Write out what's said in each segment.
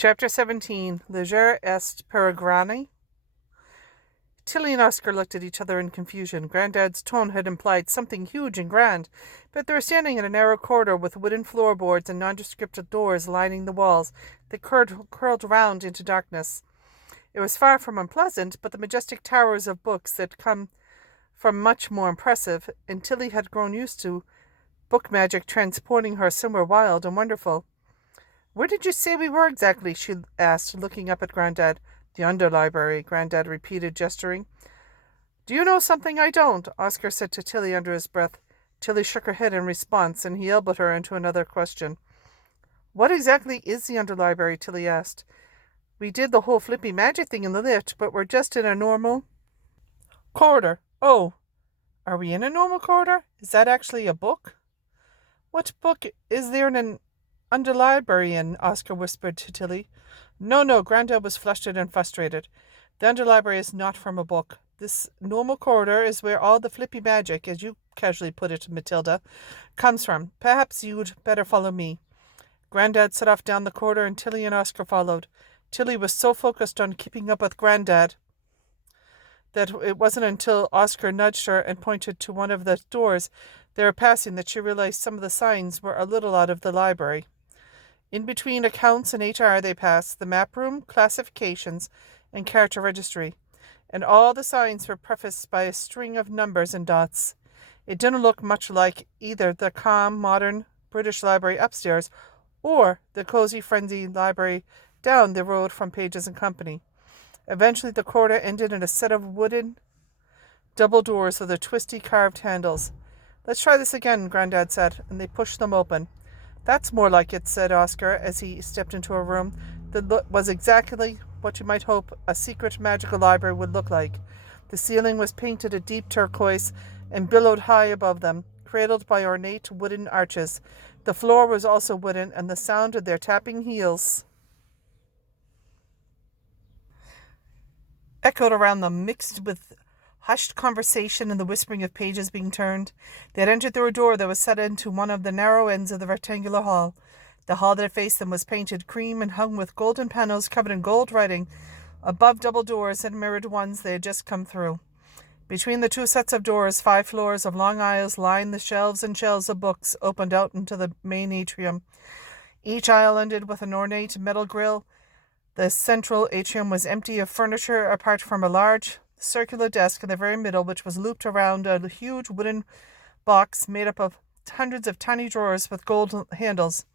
Chapter 17. Leger est peregrine. Tilly and Oscar looked at each other in confusion. Grandad's tone had implied something huge and grand, but they were standing in a narrow corridor with wooden floorboards and nondescript doors lining the walls that curled round into darkness. It was far from unpleasant, but the majestic towers of books had come from much more impressive, and Tilly had grown used to book magic transporting her somewhere wild and wonderful. "Where did you say we were exactly?" she asked, looking up at Grandad. "The underlibrary," Grandad repeated, gesturing. "Do you know something I don't?" Oscar said to Tilly under his breath. Tilly shook her head in response, and he elbowed her into another question. "What exactly is the underlibrary?" Tilly asked. "We did the whole flippy magic thing in the lift, but we're just in a normal corridor." "Oh, are we in a normal corridor? Is that actually a book?" "What book is there in an underlibrary?" Oscar whispered to Tilly. No, Grandad was flustered and frustrated. "The underlibrary is not from a book. This normal corridor is where all the flippy magic, as you casually put it, Matilda, comes from. Perhaps you'd better follow me." Grandad set off down the corridor, and Tilly and Oscar followed. Tilly was so focused on keeping up with Grandad that it wasn't until Oscar nudged her and pointed to one of the doors they were passing that she realized some of the signs were a little out of the library. In between accounts and HR they passed the map room, classifications, and character registry, and all the signs were prefaced by a string of numbers and dots. It didn't look much like either the calm, modern British library upstairs or the cozy, friendly library down the road from Pages and Company. Eventually the corridor ended in a set of wooden double doors with the twisty carved handles. "Let's try this again," Grandad said, and they pushed them open. "That's more like it," said Oscar as he stepped into a room that was exactly what you might hope a secret magical library would look like. The ceiling was painted a deep turquoise and billowed high above them, cradled by ornate wooden arches. The floor was also wooden, and the sound of their tapping heels echoed around them, mixed with hushed conversation and the whispering of pages being turned. They had entered through a door that was set into one of the narrow ends of the rectangular hall. The hall that faced them was painted cream and hung with golden panels covered in gold writing above double doors that mirrored ones they had just come through. Between the two sets of doors, 5 floors of long aisles lined the shelves and shelves of books opened out into the main atrium. Each aisle ended with an ornate metal grille. The central atrium was empty of furniture apart from a large circular desk in the very middle, which was looped around a huge wooden box made up of hundreds of tiny drawers with gold handles.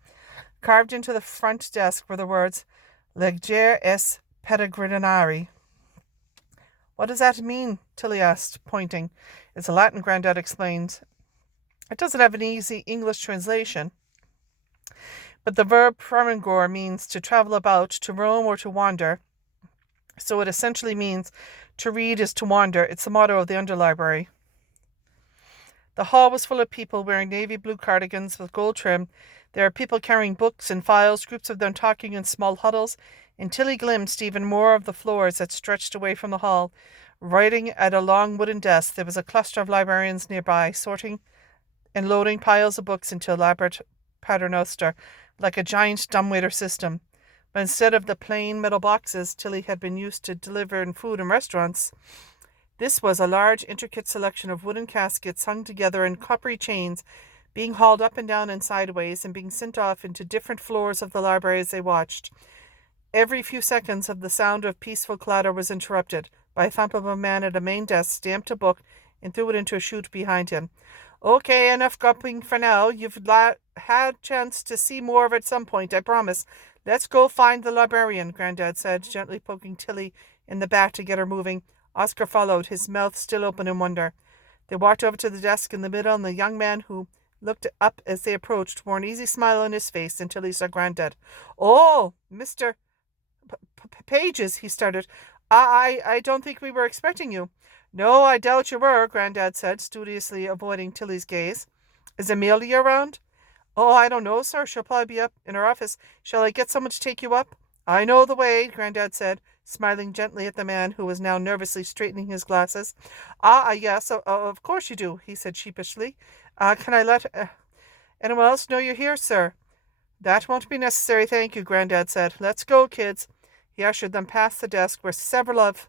Carved into the front desk were the words, "Leger est peregrinari." "What does that mean?" Tilly asked, pointing. "It's Latin," Grandad explained. "It doesn't have an easy English translation, but the verb perengor means to travel about, to roam, or to wander. So it essentially means to read is to wander. It's the motto of the underlibrary." The hall was full of people wearing navy blue cardigans with gold trim. There were people carrying books and files, groups of them talking in small huddles, and Tilly glimpsed even more of the floors that stretched away from the hall. Writing at a long wooden desk, there was a cluster of librarians nearby, sorting and loading piles of books into elaborate paternoster, like a giant dumbwaiter system. But instead of the plain metal boxes Tilly had been used to delivering food in restaurants, this was a large, intricate selection of wooden caskets hung together in coppery chains, being hauled up and down and sideways and being sent off into different floors of the library as they watched. Every few seconds the sound of peaceful clatter was interrupted by a thump of a man at a main desk stamped a book and threw it into a chute behind him. "Okay, enough gulping for now. You've had chance to see more of it at some point, I promise. Let's go find the librarian," Grandad said, gently poking Tilly in the back to get her moving. Oscar followed, his mouth still open in wonder. They walked over to the desk in the middle, and the young man who looked up as they approached wore an easy smile on his face until he saw Grandad. "Oh, Mr. Pages," he started. I don't think we were expecting you." "No, I doubt you were," Grandad said, studiously avoiding Tilly's gaze. "Is Amelia around?" "Oh, I don't know, sir. She'll probably be up in her office. Shall I get someone to take you up?" "I know the way," Grandad said, smiling gently at the man who was now nervously straightening his glasses. Yes, of course you do," he said sheepishly. Can I let anyone else know you're here, sir?" That won't be necessary, thank you, Grandad said. Let's go, kids. He ushered them past the desk where several of